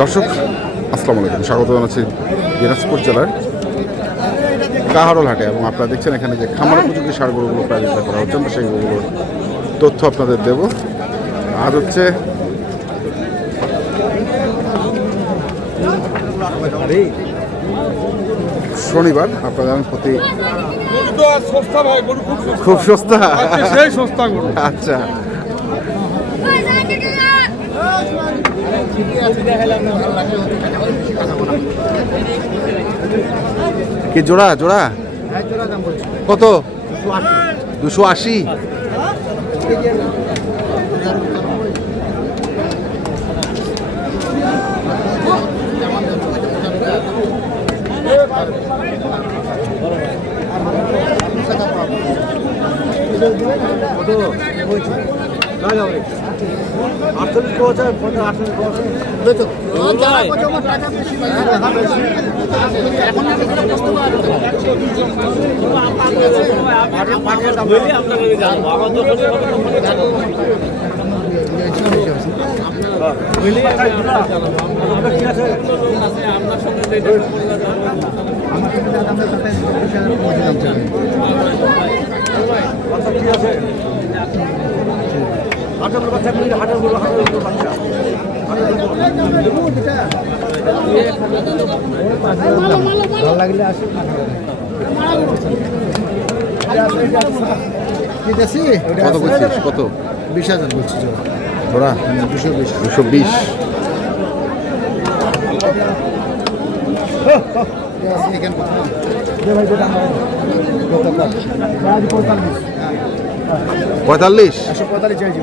দর্শক আসসালামু আলাইকুম, স্বাগত জানাচ্ছি দিনাজপুর জেলার কাহারোল হাটে। এবং আপনারা দেখছেন এখানে যে খামার উপযোগী ষাঁড় গরুগুলো প্রায় বিক্রয় করা হচ্ছে, আমরা সেই গরুগুলোর তথ্য আপনাদের দেব। আজ হচ্ছে শনিবার। আপনারা জানেন প্রতি খুব সস্তা, আচ্ছা কি জোড়া জোড়া কত? 280। কত বলছিস? কত? 20,000 বলছি জোড়া 220। পঁয়তাল্লিশ। 145 চাইছি।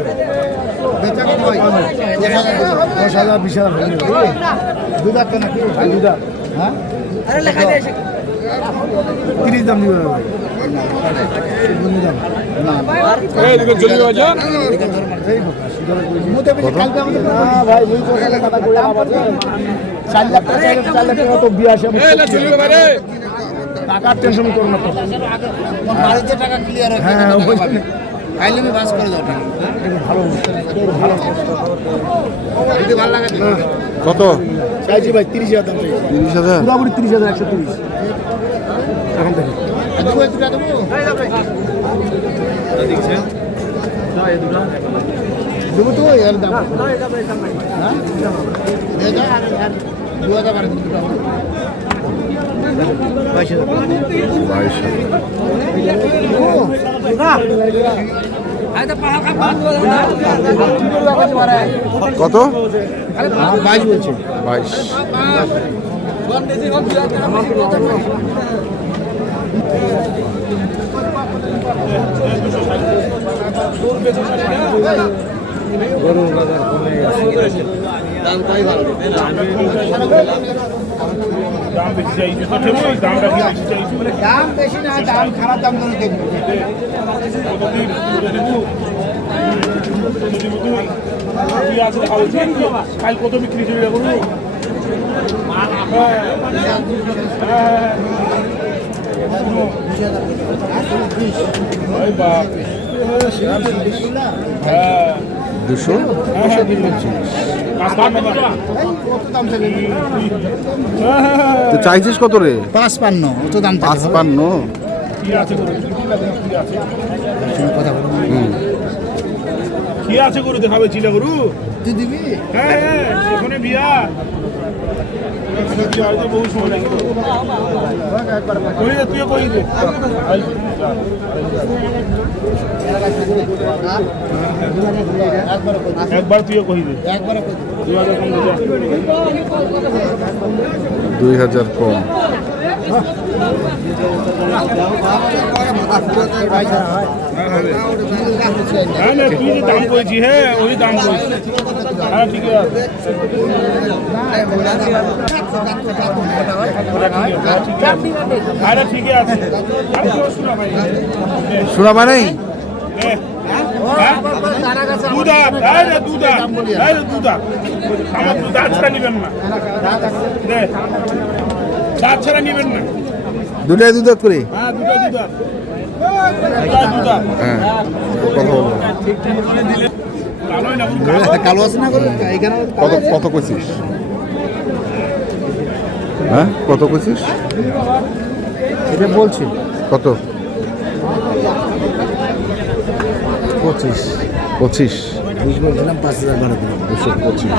10,000 20,000 দুধ তো নাকি দুধ? হ্যাঁ 30 দাম নিবে ভাই। টাকার টেনশন করো না তো, টাকা ক্লিয়ার। হ্যাঁ কাইলে আমি বাস করে দাও টাকা। ভালো লাগে কত চাইছি ভাই? 30,000 দাম চাইছি। 30,000 পুরোপুরি 30,000 130 এখন দেখি দেবো তো এর দাম 22,000। কত? 22 বলছে। 22। গরুর বাজার কমে গেছে, দাম তাই ভালো। দাম বেশি চাইছে তো ঠিক, দামটা কি বেশি চাইছে? দাম বেশি না, দাম খারাপ দাম করে দেখবো। কাল কত বিক্রি করে দেবো? তো চাইছিস কত রে? 55 অত দাম। 55। কথা বলো কি আছে গরু দেখাবে? চিলা গরু তুই দিবি? হ্যাঁ এখানে বিয়া বহু সময় লাগবে। তুই কই দে একবার, তুই কই দে একবার। 2,000 কম। হ্যাঁ না, তুই যে দাম কইছি, হ্যাঁ ওই দাম কইছি। হ্যাঁ ঠিক আছে, আরে ঠিক আছে। শোনা মানে দুধা দুধা দুধা আমার দুধা ছাড়া নিবেন না, দাঁত ছাড়া নিবেন না। দুটাই দুধ করে? হ্যাঁ দুধা দুধা দুধা। হ্যাঁ কথা বলবো। কালো আছে না করে এখানে কত কত কইছিস? হ্যাঁ কত কইছিস? এটা বলছি কত? 25 25। 20 বলছিলাম 5000 ভাড়া দিলাম 225।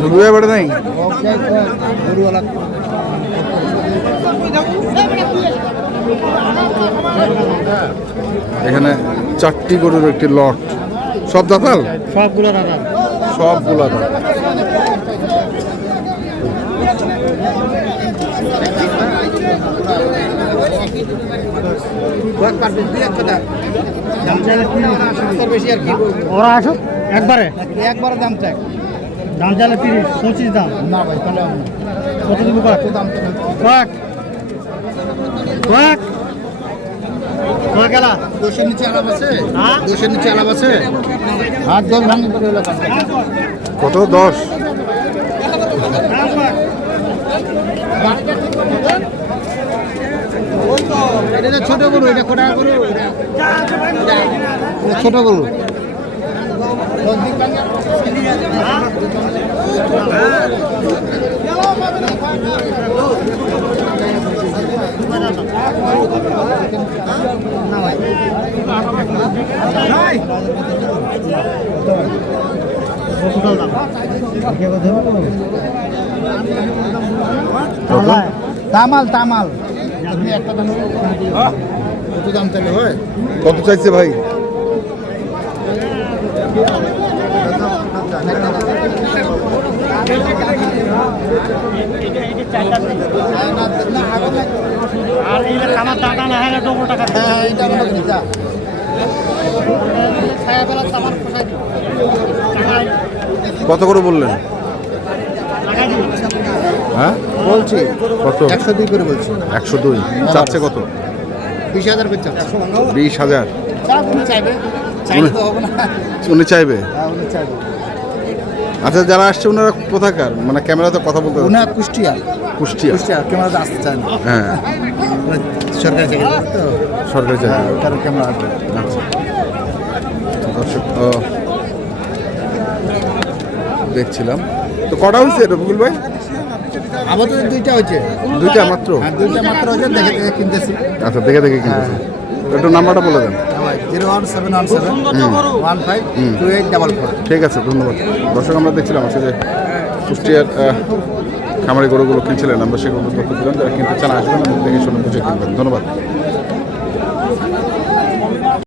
ঢুকবে বেড়ে নাই। এখানে 4টি গরুর একটি লট, সব দাতাল, সবগুলো দাদা সবগুলা দাতাল। ওরা আসুক একবারে একবারে দাম চাই দাম চাইলে 30 25 দাম না ভাই তাহলে কত দিব দাম গেলা 200 নিচে আলাপ আছে 200 নিচে আলাপ আছে হাত 10 ভাঙি করে হলো কত? 10। এটা ছোট গরু, এটা কোটা গরু, ছোট গরু তামাল তামাল একটা দাম কত দাম চাইলে হয়? কত চাইছে ভাই? আর এইটা আমার টাকা না হলে ডবল টাকা এইটা আমার দিতা ছায়াবেলা আমার পোষাই দিই কত করে বললেন? হ্যাঁ বলছি কত? 102 করে বলছি 102। চাচ্ছে কত? 20000 করে চাচ্ছি 20,000। উনি চাইবে চাইলে তো হবে না উনি চাইবে? হ্যাঁ উনি চাইবে। আচ্ছা, যারা আসছে ওনারা কোথাকার? মানে ক্যামেরাতে কথা বলতে উনি কুষ্টিয়া কুষ্টিয়া। কুষ্টিয়া ক্যামেরাতে আসতে চায় না হ্যাঁ, সরকারি চাকরি তো সরকারি চাকরি। তার ক্যামেরা আসবে আচ্ছা দর্শক, দেখছিলাম তো কটা হয়েছে রফিকুল ভাই? আমাদের দুইটা হয়েছে 2টা মাত্র? হ্যাঁ 2টা মাত্র হয়েছে দেখে দেখে কিনতেছি আচ্ছা, দেখে দেখে কিনতেছে। একটু নাম্বারটা বলে দেন। 01717152844 ঠিক আছে, ধন্যবাদ। দর্শক, আমরা দেখছিলাম আজকে যে কুষ্টিয়ার খামারি গরুগুলো কিনছিলেন, আমরা সেগুলো তথ্য দিলাম। যারা কিনতে চান আসবেন এবং দেখে শুনে বুঝে কিনবেন। ধন্যবাদ।